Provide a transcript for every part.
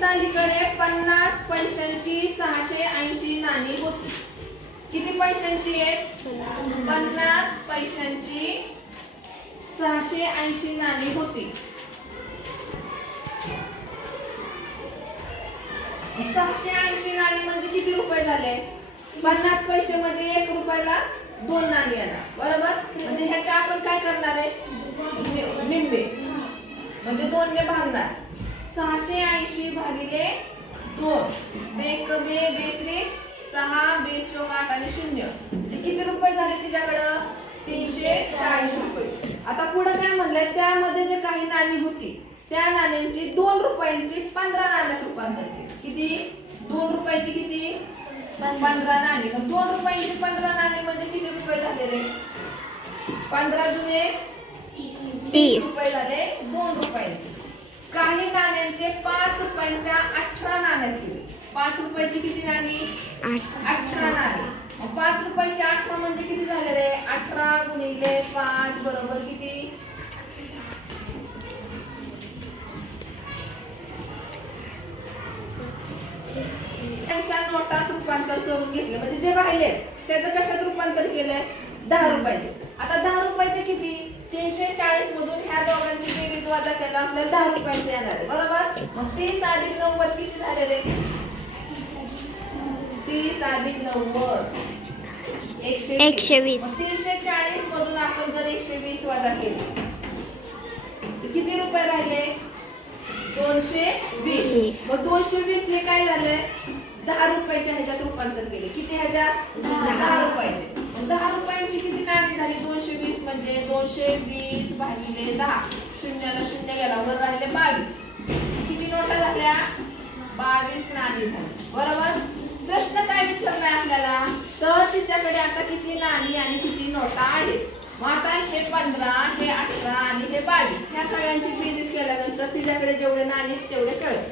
मितालीकडे 50 पैशांची 680 नाणी होती. किती पैशांची आहे? 50 पैशांची 680 नाणी होती. 680 नाणी म्हणजे किती रुपये झाले? 50 पैसे म्हणजे 1 रुपयाला 2 नाणी येणार, बरोबर? म्हणजे ह्याच्या आपण काय करणार आहे? निम्मे म्हणजे 2 ने भागणार. 680 भागिले 2, बेक बे बेत्री 6 बेचोक 8 आणि 0 म्हणजे किती रुपये झाले तिच्याकडं? 340 रुपये. आता पुढे काय म्हणलंय? त्यामध्ये जे काही नाणी होती त्या नाण्यांची 2 रुपयांची 15 नाण्यात रूपांतर केले. किती? 2 रुपयाची किती? 15 नाणी. मग 2 रुपयांची 15 नाणी म्हणजे किती रुपये झाले रे? 15 दुने 30 रुपये झाले 2 रुपयांची. काही नाण्यांचे 5 रुपयांच्या 18 नाण्यात केले. 5 रुपयाची किती नाणी? 18 नाणी. मग 5 रुपयाची 18 म्हणजे किती झाले रे? 18 गुणिले 5 बरोबर किती? त्यांच्या नोटात रूपांतर करून घेतले. म्हणजे जे राहिले त्याचं कशात रूपांतर केलंय? 10 रुपयाचे. आता 10 रुपयाचे किती? 340 मधून ह्या दोघांची बेरीज वजा केला आपल्याला 10 रुपयाचे येणार आहे, बरोबर? मग 30 अधिक 90 किती झाले रे? 30 अधिक 90 120. मग 340 मधून आपण जर 120 वजा केले तर किती रुपये राहिले? 220. मग 220 हे काय झाले? 10 रुपयाच्या ह्याच्यात रूपांतर केले. किती ह्याच्यात? 10 रुपयाचे. मग 10 रुपयांची किती नाणी झाली? 220 म्हणजे 220 भागिले 10. शून्याला शून्य गेला, वर राहिले 22. किती नोटा झाल्या? 22 नाणी झाली, बरोबर? प्रश्न काय विचारलाय आपल्याला? तर तिच्याकडे आता किती नाणी आणि किती नोटा आहेत. मग आता हे 15, हे 18 आणि हे 22 ह्या सगळ्यांची बेरीज केल्यानंतर तिच्याकडे जेवढे नाणी आहेत तेवढे कळेल.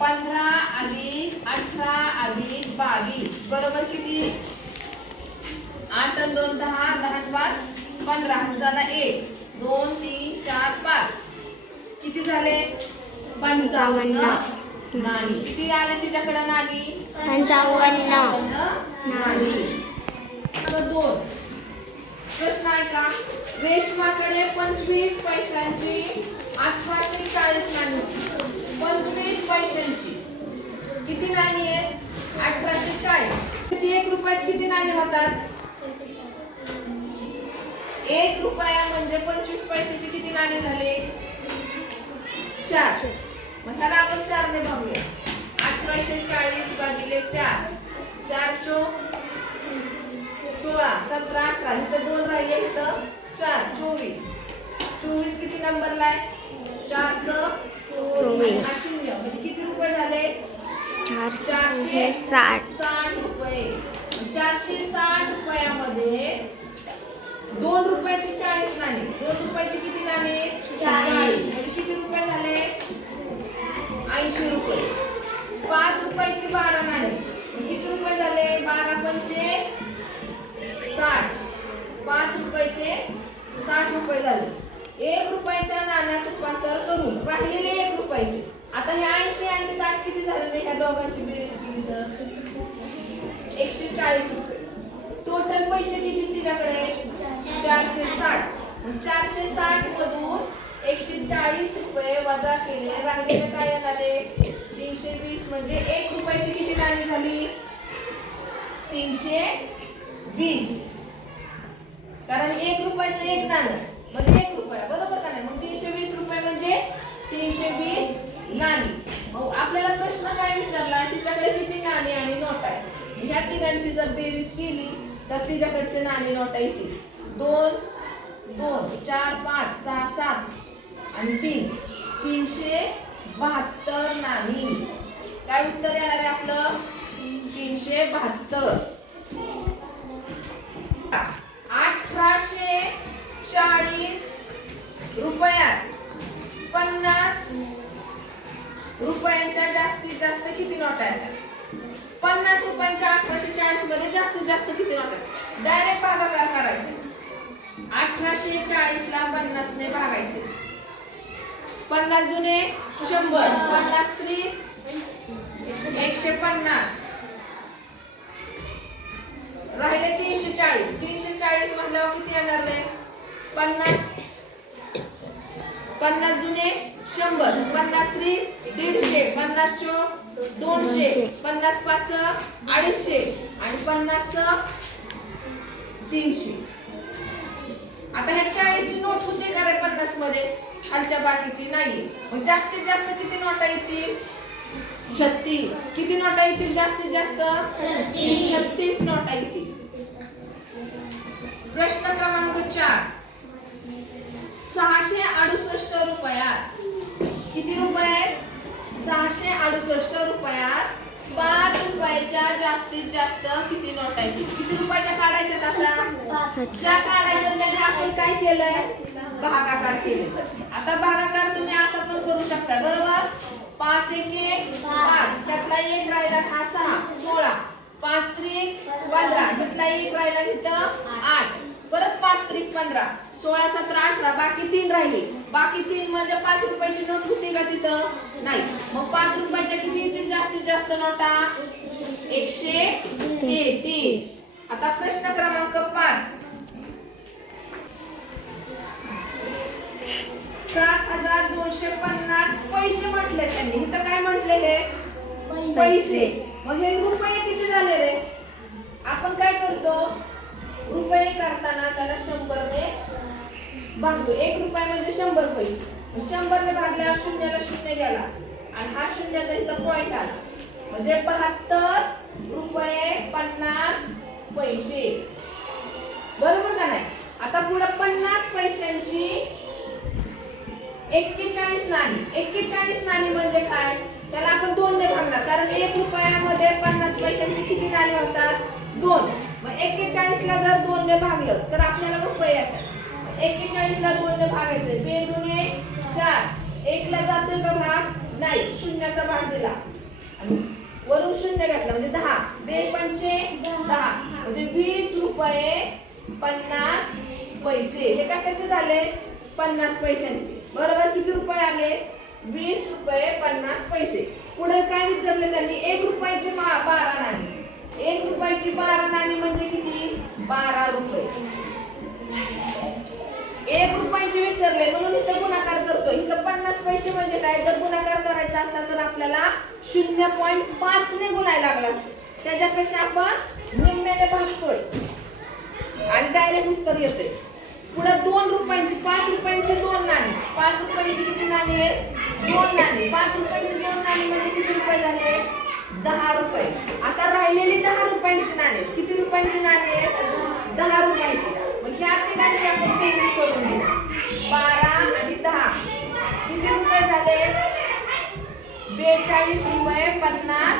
15 अधिक 18 अधिक 22 बरोबर किती? 8 आणि 2 10, 10 आणि 5 15. झाला 1 2 3 4 5. किती झाले? 55 नाणी. किती आले तिच्याकडे नाणी? 55 नाणी. 2 प्रश्न आहे का? रेशमाकडे 25 पैशांची 1840 नाणी होती. 25 पैशांची किती नाणी आहेत? 1840. 1 रुपयात किती नाणी होतात? 1 रुपया म्हणजे 25 पैशाची किती नाणी झाले? 4. मग ह्याला आपण 4 ने भागूया. 1840 भागिले 4. 4 चोक 16 17 18. इथं 2 राहिले, इथं 4 24. 24 किती नंबरला आहे? 424. हा 0 म्हणजे किती रुपये झाले? 460 रुपये. 460 रुपयामध्ये 2 रुपयाची 40 नाणी. 2 रुपयाची किती नाणी? 40. म्हणजे किती रुपये झाले? 80 रुपये. 5 रुपयाची 12 नाणी. किती रुपये झाले? 12 पंचे 60. 5 रुपयाचे 60 रुपये झाले. 1 रुपयाच्या नाण्यात रूपांतर करून राहिलेले 1 रुपयाचे. आता हे 80 आणि 60 किती झाले? ह्या दोघांची बेरीज केली तर 140 रुपये. टोटल पैसे किती तिच्याकडे? 460. 460 मधून 140 रुपये वजा केले, राहिलेले काय येणारे? 320. म्हणजे 1 रुपयाची किती नाणी झाली? 320. कारण 1 रुपयाचं 1 नाणं म्हणजे 1 रुपया, बरोबर का नाही? मग 320 रुपये म्हणजे 320 नाणी. मग आपल्याला प्रश्न काय विचारला? तिच्याकडे किती नाणी आणि नोटा आहे? ह्या तिघांची जर बेरीज केली तर तिच्याकडचे नाणी नोटा येतील 2 2 4 5 6 7 आणि 3 372 नाणी. काय उत्तर येणार आहे आपलं? 372. 1840 रुपयात 50 रुपयांच्या जास्तीत जास्त किती नोटा आहेत? 50 रुपयांच्या 1840 मध्ये जास्तीत जास्त किती नोटा आहेत? डायरेक्ट भागाकार करायचे. 1840 ला 50 ने भागायचे. 50 दुने 100, 50 त्रिक 150, 50 चोक 200, 50 पाच 250 आणि 50 300. आता ह्या 40 ची नोट होती का रे 50 मध्ये? खालच्या बाकीची नाही. मग जास्तीत जास्त किती नोटा येतील? 36. किती नोटा येतील जास्तीत जास्त? 36 नोटा येतील. प्रश्न क्रमांक 4. 668 रुपयात किती रुपये आहेत? 668 रुपयात 5 रुपयाच्या जास्तीत जास्त किती नोटा येतील? किती रुपयाच्या काढायच्या आता? ज्या काढायच्या त्याने आपण काय केलंय? भागाकार केले. आता भागाकार तुम्ही असा पण करू शकता बरोबर. 5 1 5, त्यातला एक राहिला हा 6 16, 5 3 15, त्यातला एक राहिला इथं 8, परत 5 3 15, 16 17 18, बाकी 3 राहिले. बाकी 3 म्हणजे 5 रुपयाची नोट होती का तिथं? नाही. मग 5 रुपयाच्या किती येतील जास्तीत जास्त नोटा? 133. आता प्रश्न क्रमांक 5. 7250 पैसे म्हटले त्यांनी. इथं काय म्हटले हे? पैसे. मग हे रुपये किती झाले रे? आपण काय करतो? रुपये करताना त्याला 100 ने भागतो. 1 रुपया म्हणजे 100 पैसे. 100 ने भागल्यावर शून्याला शून्य गेला आणि हा शून्याचा इथं पॉइंट आला. म्हणजे 72 रुपये 50 पैसे. बरोबर का नाही? आता पुढे 50 पैशांची 41 नाणी. 41 नाणी म्हणजे काय? त्याला आपण 2 ने भागणार, कारण 1 रुपयामध्ये 50 पैशांची किती नाणी होतात? 2. मग 41 ला जर 2 ने भागलं तर आपल्याला रुपये येतात. 41 ला 2 ने भागायचे. 2 दुने 4. 1 ला जातोय का भाग? नाही. शून्याचा भाग दिला आणि वरून शून्य घातला म्हणजे 10. 2 पंचे 10 म्हणजे 20 रुपये 50 पैसे. हे कशाचे झाले? 50 पैशांचे. बरोबर. किती रुपये आले? 20 रुपये 50 पैसे. पुढे काय विचारले त्यांनी? 1 रुपयाची 12 नाणी. 1 रुपयाची 12 नाणी म्हणजे किती? 12 रुपये. 1 रुपयाची विचारले म्हणून इथं गुणाकार करतोय. इथं 50 पैसे म्हणजे काय? जर गुणाकार करायचा असता तर आपल्याला 0.5 ने गुणायला लागला असतं. त्याच्यापेक्षा आपण निम्म्याने भागतोय आणि डायरेक्ट उत्तर येतोय. पुढे 2 रुपयांची 5 रुपयांची 2 नाणी. 5 रुपयांची किती नाणी आहेत? 2 नाणी. 5 रुपयांची 2 नाणी म्हणजे किती रुपये झाले? 10 रुपये. आता राहिलेली 10 रुपयांची नाणी. किती रुपयांची नाणी आहेत? 10 रुपयांची. मग ह्या तिघांची आपण बेरीज करून घेऊ. 12 आणि 10 किती रुपये झाले? 42 रुपये 50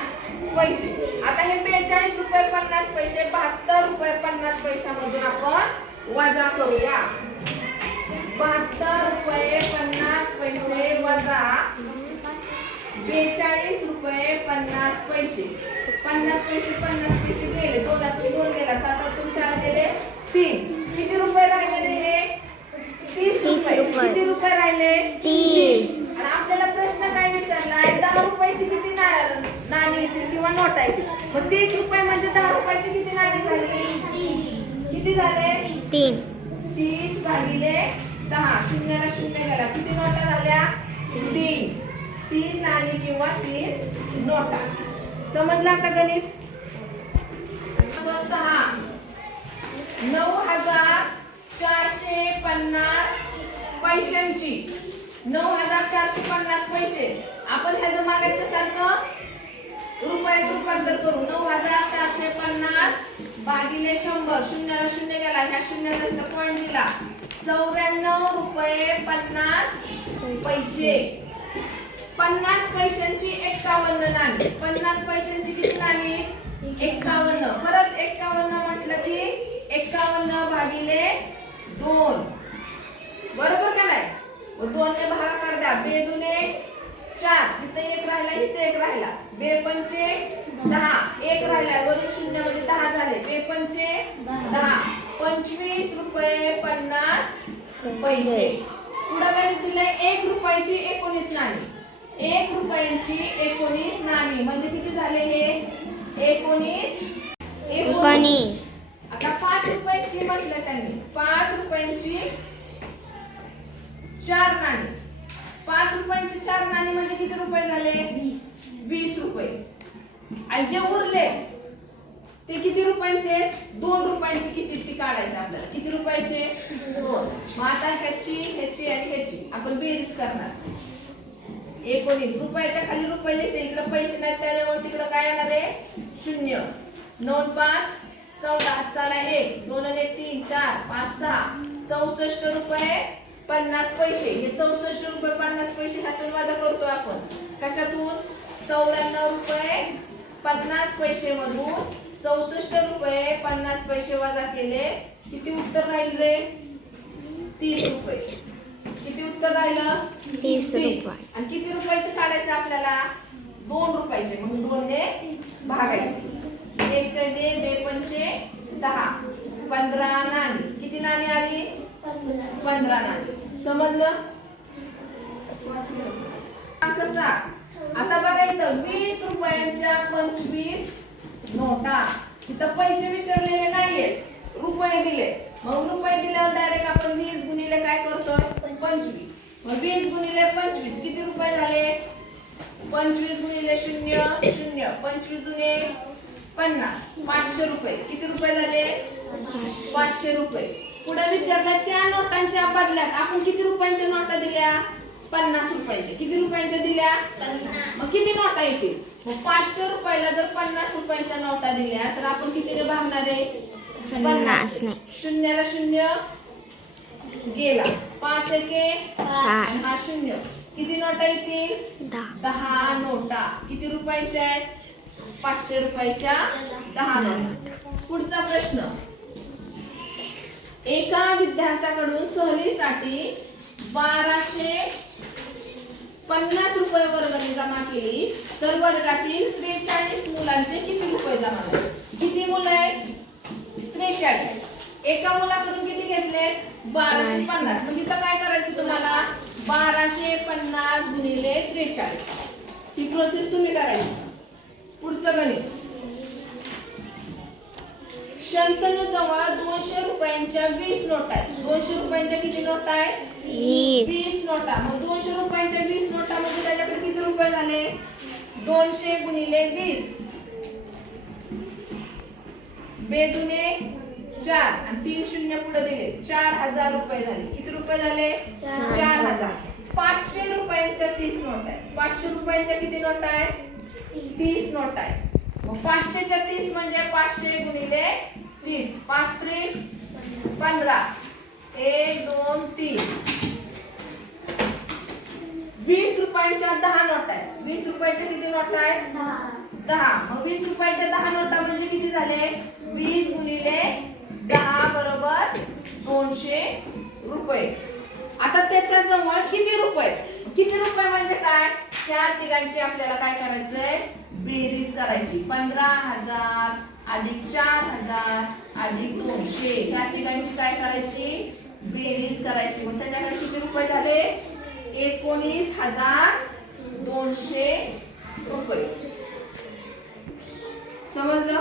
पैसे. आता हे 42 रुपये 50 पैसे 72 रुपये 50 पैशामधून आपण वजा करूया. 72 रुपये 50 पैसे वजा 42 रुपये 50 पैसे. 50 पैसे गेले. 2 2 गेला. 7 4 गेले 3. किती रुपये राहिले हे? 30 रुपये. किती रुपये राहिले? 30. आणि आपल्याला प्रश्न काय विचारलाय? 10 रुपयाची किती नाणी येतील किंवा नोटा येतील? मग 30 रुपये म्हणजे 10 रुपयाची किती नाणी झाली? किती झाले? 3. 30 भागिले 10. शून्याला शून्य गेला. किती नोटा झाल्या? 3. 3 नाणी किंवा 3 नोटा. समजलं आता गणित? 6. 9450 पैशांची 9450 पैसे. आपण ह्याचं मागायच्या सारखं रुपयात रूपांतर करू. 9450 भागिले 100. शून्याला शून्य गेला. ह्या शून्याचा इथं पॉइंट दिला. 94 रुपये 50 पैसे. 50 पैशांची 51 नाणी. 50 पैशांची किती नाणी? 51. परत 51 म्हटलं की 51 भागिले 2. बरोबर का नाही? 2 ने भागाकार द्या. 2 दुने 4. इथे 1 राहिला, इथे 1 राहिला. 2 पंचे 10. 1 राहिला. वरून शून्य म्हणजे 10 झाले. 2 पंचे 10. 25 रुपये 50 पैसे. पुढे काय दिलंय? 1 रुपयाची 19 नाणी. 1 रुपयांची 19 नाणी म्हणजे किती झाले हे? 19. आता 5 रुपयांची म्हटलं त्यांनी. 5 रुपयांची 4 नाणी. 5 रुपयांची 4 नाणी म्हणजे किती रुपये झाले? 20 रुपये. आणि जे उरले ते किती रुपयांचे? 2 रुपयांचे. किती ती काढायचे आपल्याला? किती रुपयाचे? 2. मग आता ह्याची ह्याची आणि ह्याची आपण बेरीज करणार. 19 रुपयाच्या खाली रुपये लिहिते, इकडे पैसे नाहीत त्याच्यामुळे तिकडे काय येणार आहे? 0. 9 5 14 हाताला 1 2 आणि 1 3 4 5 6 64 रुपये 50 पैसे. हे 64 रुपये 50 पैसे हातून वजा करतोय आपण. कशातून? 94 रुपये 50 पैसे मधून 64 रुपये 50 पैसे वजा केले. किती उत्तर राहील रे? 30 रुपये. किती उत्तर राहिलं? 30 रुपये. आणि किती रुपयाचे काढायचे आपल्याला? 2 रुपयाचे. मग 2 ने भागायचे. 1 दे 2 पंचे 10 15 नाणी. किती नाणी आली? 15 नाणी. समजलं? कसा? आता बघा इथं 20 रुपयांच्या 25 नोटा. इथं पैसे विचारलेले नाहीये, रुपये दिले. मग रुपये दिल्यावर डायरेक्ट आपण 20 गुणिले काय करतोय? 25. मग 20 गुणिले 25 किती रुपये झाले? 25 गुणिले 0 0 25 दुने 50 500 रुपये. किती रुपये झाले? 500 रुपये. पुढे विचारलं त्या नोटांच्या बदल्यात आपण किती रुपयांच्या नोटा दिल्या? 50 रुपयांच्या. किती रुपयांच्या दिल्या? मग किती नोटा येतील? मग 500 रुपयाला जर 50 रुपयांच्या नोटा दिल्या तर आपण कितीने भागणार आहे? 50. शून्याला 0 गेला. 5 एके 5 हा 0. किती नोटा येतील? 10 नोटा. किती रुपयांच्या आहेत? 500 रुपयाच्या 10 नोटा. पुढचा प्रश्न. एका विद्यार्थ्याकडून सहलीसाठी 1250 रुपये वर्गणी जमा केली तर वर्गातील 43 मुलांचे किती रुपये जमा झाले? किती मुलं आहेत? 43. एका मुलाकडून किती घेतले? 1250. म्हणजे इथं काय करायचं तुम्हाला? 1250 गुणिले 43. ही प्रोसेस तुम्ही करायची. पुढचं गणित. शंतनू जवळ 200 रुपयांच्या 20 नोटा आहेत. 200 रुपयांच्या किती नोटा आहेत? 20 नोटा. मग 200 रुपयांच्या 20 नोटा म्हणजे त्याच्याकडे किती रुपये झाले? 200 गुणिले 20 बेदुने 4 आणि 3 शून्य पुढे दिले. 4000 रुपये झाले. किती रुपये झाले? 4000. 500 रुपयांच्या 30 नोटा आहेत. 500 रुपयांच्या किती नोटा आहेत? 30 नोटा आहेत. मग 500च्या 30 म्हणजे 500 गुणिले 30. 5 3 15 1 2 3. 20 रुपयांच्या 10 नोटा आहेत. 20 रुपयाच्या किती नोटा आहेत? 10. मग 20 रुपयाच्या 10 नोटा म्हणजे किती झाले? 20 गुणिले 10 बरोबर 200 रुपये. आता त्याच्या जवळ किती रुपये? किती रुपये म्हणजे काय? त्या तिघांची आपल्याला काय करायचंय? बेरीज करायची. 15,000 अधिक 4,000 अधिक 200. त्या तिघांची काय करायची? बेरीज करायची. मग त्याच्याकडे किती रुपये झाले? 19,200 रुपये. समजलं?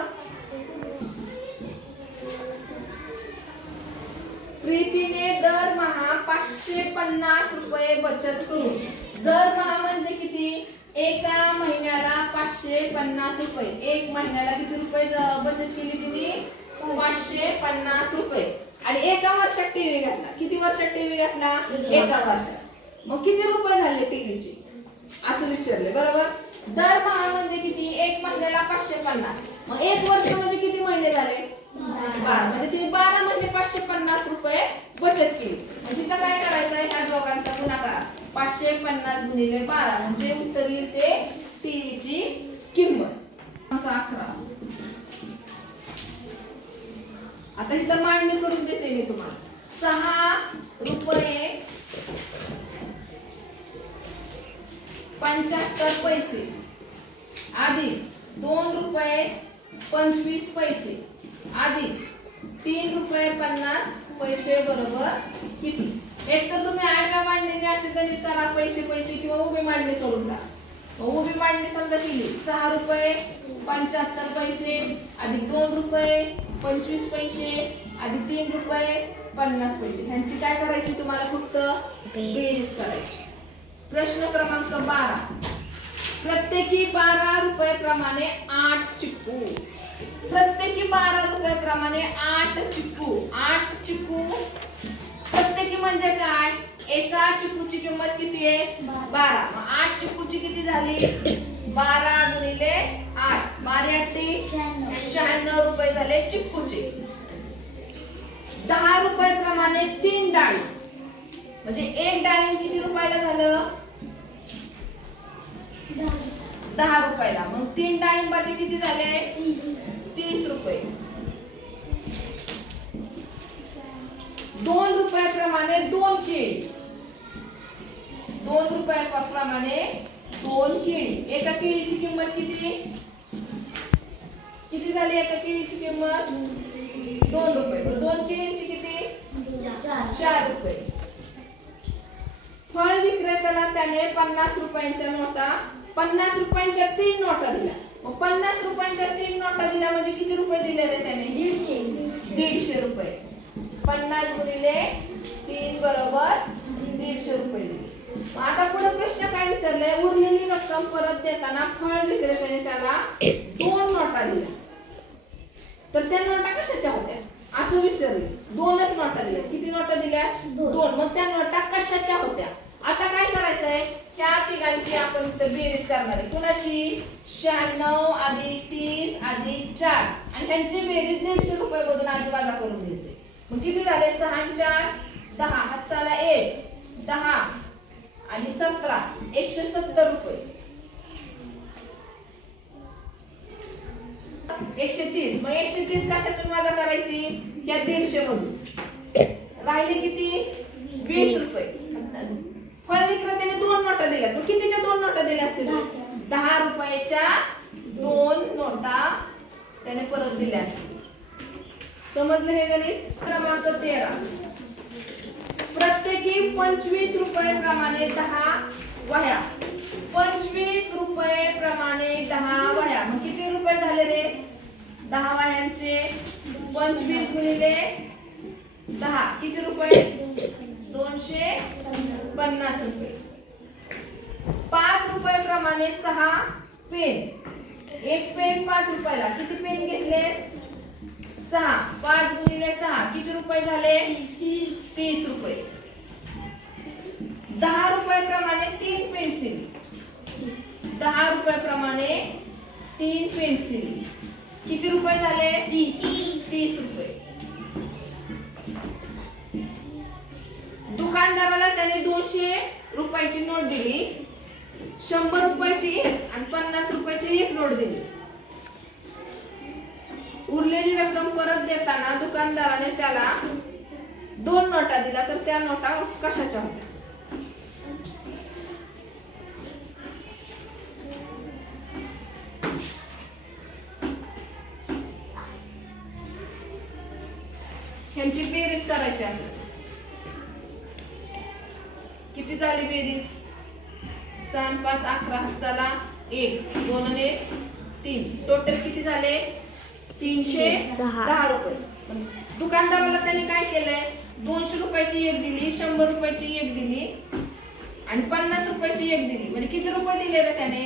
प्रीतीने दरमहा 550 रुपये बचत करून. दरमहा म्हणजे किती? एका महिन्याला 550 रुपये. एक महिन्याला किती रुपये बचत केली तिने? 550 रुपये. आणि एका वर्षात टीव्ही घेतला. किती वर्षात टीव्ही घेतला? एका वर्षात. मग किती रुपये झाले टीव्हीचे? असं विचारले. बरोबर. दरमहा म्हणजे किती? एक महिन्याला 550. मग एक वर्ष म्हणजे किती महिने झाले? 12. म्हणजे तिने 12 महिने 550 रुपये बचत केली. मग तिथं काय करायचं आहे? ह्या दोघांचा गुणाकार 550 गुणिले 12 म्हणजे उत्तर येईल ते टीव्हीची किंमत. 11. आता इथं मांडणी करून देते मी तुम्हाला. 6 रुपये 75 पैसे अधिक 2 रुपये 25 पैसे अधिक 3 रुपये 50 पैसे बरोबर किती? एक तर तुम्ही आडव्या मांडणीने असे गणित करा. पैसे पैसे किंवा उभी मांडणी करून टाका. उभी मांडणी समजा केली. 6 रुपये 75 पैसे अधिक 2 रुपये 25 पैसे अधिक 3 रुपये 50 पैसे. ह्यांची काय करायची? तुम्हाला फक्त बेरीज करायची. प्रश्न क्रमांक 12. प्रत्येकी 12 रुपये 8 चिक्कू. प्रत्येकी 12 रुपये 8 चिक्कू. 8 चिक्कू प्रत्येकी म्हणजे काय? एका चिक्कूची किंमत किती आहे? 12. मग 8 चिक्कूची किती झाली? 12 गुणिले 8. 12 8 96 रुपये झाले चिक्कूचे. 10 रुपये 3 डाळी म्हणजे एक डाळिंब किती रुपयाला झालं? 10 रुपयाला. मग 3 डाळिंबाचे किती झाले? 30 रुपये. 2 रुपयाप्रमाणे 2 केळी. 2 रुपयाप्रमाणे 2 केळी. एका केळीची किंमत किती? किती झाली एका केळीची किंमत? 2 रुपये. 2 केळीची किती? 4 रुपये. फळ विक्रेत्याला त्याने 50 रुपयांच्या नोटा 50 रुपयांच्या 3 नोटा दिल्या. मग 50 रुपयांच्या 3 नोटा दिल्या म्हणजे किती रुपये दिले रे त्याने? 150 रुपये. 50 गुणिले 3 बरोबर 150 रुपये दिले. मग आता पुढे प्रश्न काय विचारले? उरलेली रक्कम परत देताना फळ विक्रेत्याने त्याला 2 नोटा दिल्या. तर त्या नोटा कशाच्या होत्या असं विचारले. 2च नोटा दिल्या. किती नोटा दिल्या? 2. मग त्या नोटा कशाच्या होत्या? आता काय करायचंय? ह्या तिघांची आपण इथं बेरीज करणार आहे. कुणाची? 96 अधिक 30 अधिक 4 आणि ह्यांची बेरीज 150 रुपये मधून आधी वजा करून द्यायचे. मग किती झाले? 6 4 10 हातचाला 1 10 आणि 17 170 रुपये. 130. मग 130 कशातून वजा करायची? या 150 मधून. राहिले किती? 20 रुपये. फळ विक्रेत्याने 2 नोटा दिल्या. तर कितीच्या 2 नोटा दिल्या असतील? 10 रुपयाच्या 2 नोटा त्याने परत दिल्या असतील. समजलं हे गणित? क्रमांक 13. प्रत्येकी 25 रुपये 10 वह्या. 25 रुपये 10 वह्या. मग किती रुपये झाले रे? 10 वह्यांचे 25 गुणिले 10 किती रुपये? 250 रुपये. 5 रुपये 6 पेन. एक पेन 5 रुपयाला. किती पेन घेतले? 6. 5 गुणिले 6 किती रुपये झाले? 30 रुपये. 10 रुपये 3 पेन्सिल. 10 रुपये 3 पेन्सिल किती रुपये झाले? 30 रुपये. दुकानदाराला त्याने 200 रुपयाची नोट दिली, 100 रुपयाची आणि 50 रुपयाची एक नोट दिली. उरलेली रक्कम परत देताना दुकानदाराने त्याला 2 नोटा दिल्या. तर त्या नोटा कशाच्या होत्या? ह्यांची बेरीज करायची आहे. किती झाली बेरीज? 6 5 11 हातचाला 1 2 आणि 3 टोटल किती झाले? 310 रुपये. दुकानदाराला त्याने काय केलंय? 200 रुपयाची एक दिली, 100 रुपयाची एक दिली आणि 50 रुपयाची एक दिली. म्हणजे किती रुपये दिले रे त्याने?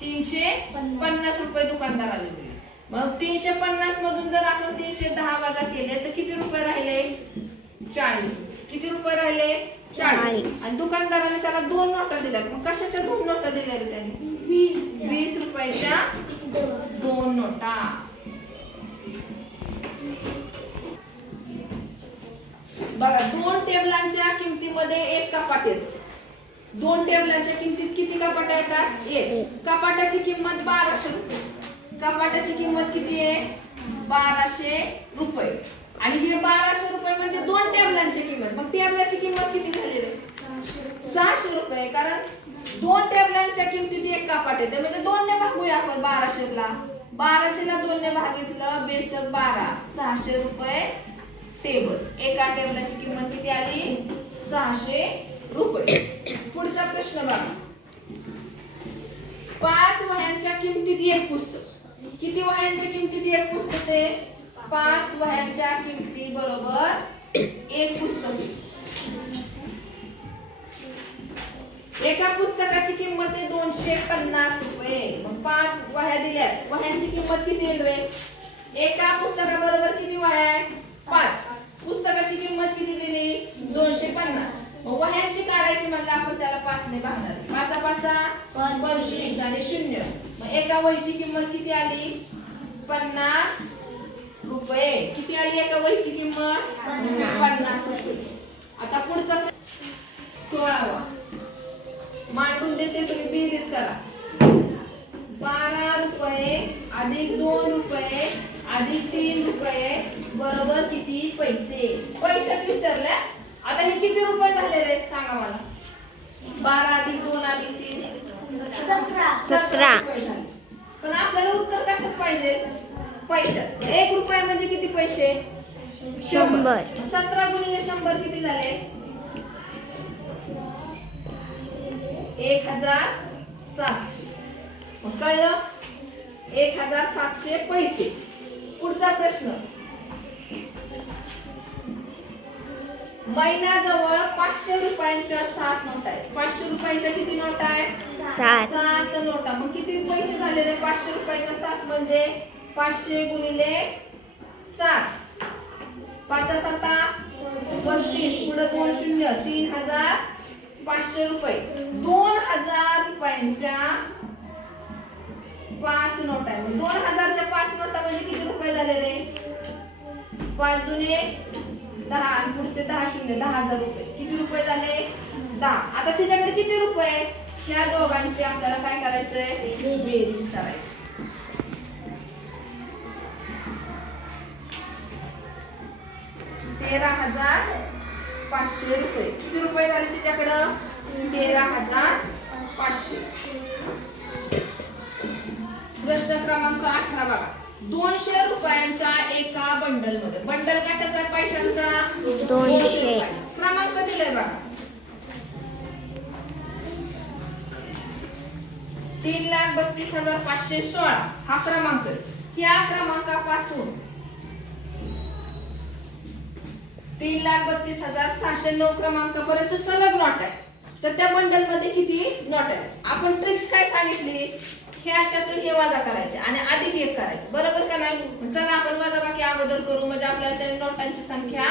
350 रुपये दुकानदाराला दिले. मग 350 मधून जर आपण 310 वजा केले तर किती रुपये राहिले? 40. किती रुपये राहिले? 40. आणि दुकानदाराने त्याला 2 नोटा दिल्या. मग कशाच्या 2 नोटा दिल्या रे त्याने? 20 रुपयाच्या 2 नोटा. बघा 2 टेबलांच्या किमतीमध्ये एक कपाट येतं. 2 टेबलांच्या किमतीत किती कपाट येतात? 1. कपाटाची किंमत 1200 रुपये. कपाटाची किंमत किती आहे? 1200 रुपये. आणि हे 1200 रुपये म्हणजे 2 टेबलांची किंमत. मग टेबलाची किंमत किती झाली रे? 600 रुपये. कारण 2 टेबलांच्या किमतीत एक कपाट येते म्हणजे 2 ने भागूया आपण 1200 ला. 1200 ला 2 ने भागितलं बेसक 12 600 रुपये टेबल. एका टेबलाची किंमत किती आली? 600 रुपये. पुढचा प्रश्न बघा. 5 वह्यांच्या किमतीत एक पुस्तक. किती वह्यांच्या किमतीत एक पुस्तक आहे? 5 वह्यांच्या किमती बरोबर एक पुस्तक. एका पुस्तकाची किंमत आहे 250 रुपये. मग 5 वह्या दिल्यात. वह्यांची किंमत किती येईल रे? एका पुस्तकाबरोबर किती वह्या आहे? 5. पुस्तकाची किंमत किती दिली? 250. मग वह्यांची काढायची म्हणलं आपण त्याला 5 ने भागणार. 5 5 25 आणि 0. मग एका वहीची किंमत किती आली? 50 रुपये. किती आली एका वहीची किंमत? 50 रुपये. आता पुढचा 16वा मांडून देते, तुम्ही बेरीज करा. 12 रुपये अधिक 2 रुपये अधिक 3 रुपये बरोबर किती पैसे? पैशात विचारल्या. आता हे किती रुपये झाले रे सांगा मला? 12 अधिक 2 अधिक 3 17 रुपये झाले. पण आपल्याला उत्तर कशात पाहिजे? पैशात. 1 रुपया म्हणजे किती पैसे? 100. 17 गुणिले 100 किती झाले? 1700. मग कळलं? 1700 पैसे. पुढचा प्रश्न. महिन्याजवळ 500 रुपयांच्या 7 नोटा आहेत. 500 रुपयांच्या किती नोटा आहेत? 7 नोटा. मग किती पैसे झाले रे? 500 रुपयाच्या 7 म्हणजे 500 गुणिले 7. 5 7 35. पुढे 2 0. 3500 रुपये. 2000 रुपयांच्या 5 नोटा आहे. 2000च्या 5 नोटा म्हणजे किती रुपये झाले रे? 5 दुने 10 आणि पुढचे 10 शून्य 10,000 रुपये. किती रुपये झाले? 10. आता तिच्याकडे किती रुपये? ह्या दोघांची आपल्याला काय करायचंय? बेरीज करायची. ₹13,500 रुपये. किती रुपये झाले तिच्याकडं? 13,500. प्रश्न क्रमांक 18 बघा. 200 रुपयांच्या एका बंडल मध्ये. बंडल कशाचा? पैशांचा. 200 रुपयाचा. क्रमांक दिलाय बघा. 3,32,516 हा क्रमांक. या क्रमांकापासून 3,32,609 क्रमांकापर्यंत सलग नोट आहे. तर त्या बंडल मध्ये किती नोट आहे? आपण ट्रिक्स काय सांगितली? ह्याच्यातून हे वजा करायचे आणि अधिक 1 करायचं. बरोबर का नाही? चला आपण वजाबाकी अगोदर करू म्हणजे आपल्याला त्या नोटांची संख्या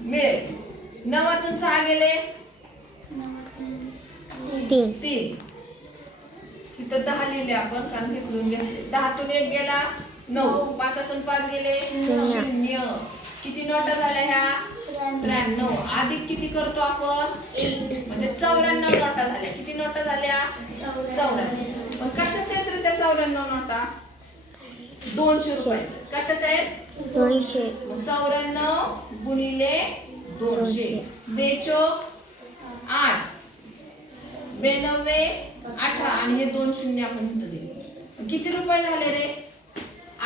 मिळेल. 9तून 6 गेले 3. इथं 10 लिहिले आपण कारण तिकडून घेतले. 10तून 1 गेला 9. 5तून 5 गेले 0. किती नोटा झाल्या ह्या? 93. अधिक किती करतो आपण? म्हणजे 94 नोटा झाल्या. किती नोटा झाल्या? 94. पण कशाच्या आहेत त्या 94 नोटा? 200 रुपयाच्या. कशाच्या आहेत? 200. 94 गुणिले 200. 2 8. 92 18 आणि हे 2 शून्य आपण इथं दिले. किती रुपये झाले रे?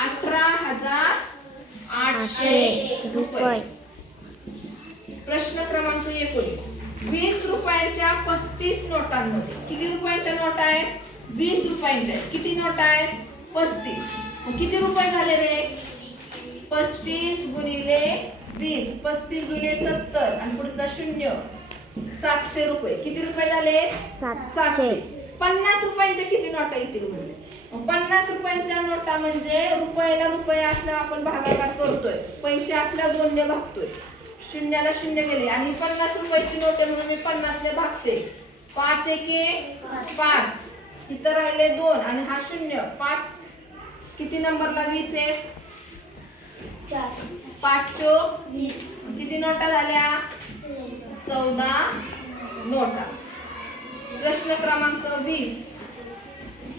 18,800 रुपये. प्रश्न क्रमांक 19. 20 रुपयांच्या 35 नोटांमध्ये. किती रुपयांच्या नोटा आहेत? 20 रुपयांच्या. किती नोटा आहेत? 35. मग किती रुपये झाले रे? 35 गुणिले 20. 35 गुणिले 70 आणि पुढचा 0. 700 रुपये. किती रुपये झाले? 700. 50 रुपयांच्या किती नोटा येतील म्हणजे? 50 रुपयांच्या नोटा म्हणजे रुपयाला रुपये असल्या आपण भागाकार करतोय. पैसे असल्या 2 ने भागतोय. शून्याला 0 गेले आणि 50 रुपयाची नोट आहे म्हणून मी 50 ने भागते. 5 1 5. इथं राहिले 2 आणि हा 0. 5 किती नंबरला? 20 आहे. 5 20. किती नोटा झाल्या? 14 नोटा. प्रश्न क्रमांक 20.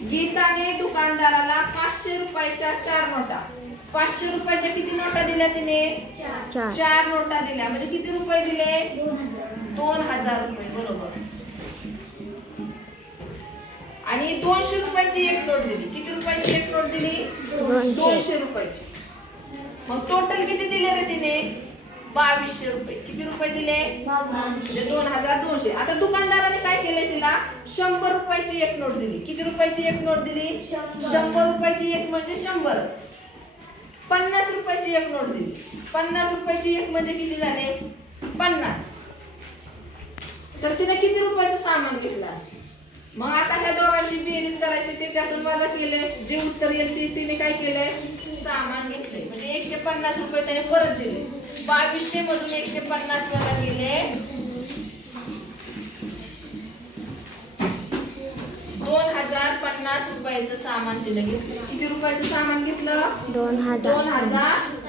गीताने दुकानदाराला 500 रुपयाच्या 4 नोटा. 500 रुपयाच्या किती नोटा दिल्या तिने? 4 नोटा दिल्या. म्हणजे किती रुपये दिले? 2000 रुपये. बरोबर. आणि 200 रुपयाची एक नोट दिली. किती रुपयाची एक नोट दिली? 200 रुपयाची. मग टोटल किती दिले रे तिने? 2200 रुपये. किती रुपये दिले? म्हणजे 2200. आता दुकानदाराने काय केलंय तिला? 100 रुपयाची एक नोट दिली. किती रुपयाची एक नोट दिली? 100 रुपयाची एक म्हणजे 100च. 50 रुपयाची एक नोट दिली. 50 रुपयाची एक म्हणजे किती झाले? 50. तर तिने किती रुपयाचं सामान घेतलं असेल? मग आता ह्या दोघांची बेरीज करायची, ते त्यातून वजा केले, जे उत्तर येईल ते तिने काय केलंय? सामान घेतलंय. म्हणजे 150 रुपये त्याने परत दिले. 2200 मधून 150 वजा केले 2050 रुपयाचं सामान तिने घेतलं. किती रुपयाचं सामान घेतलं? 2050. 2050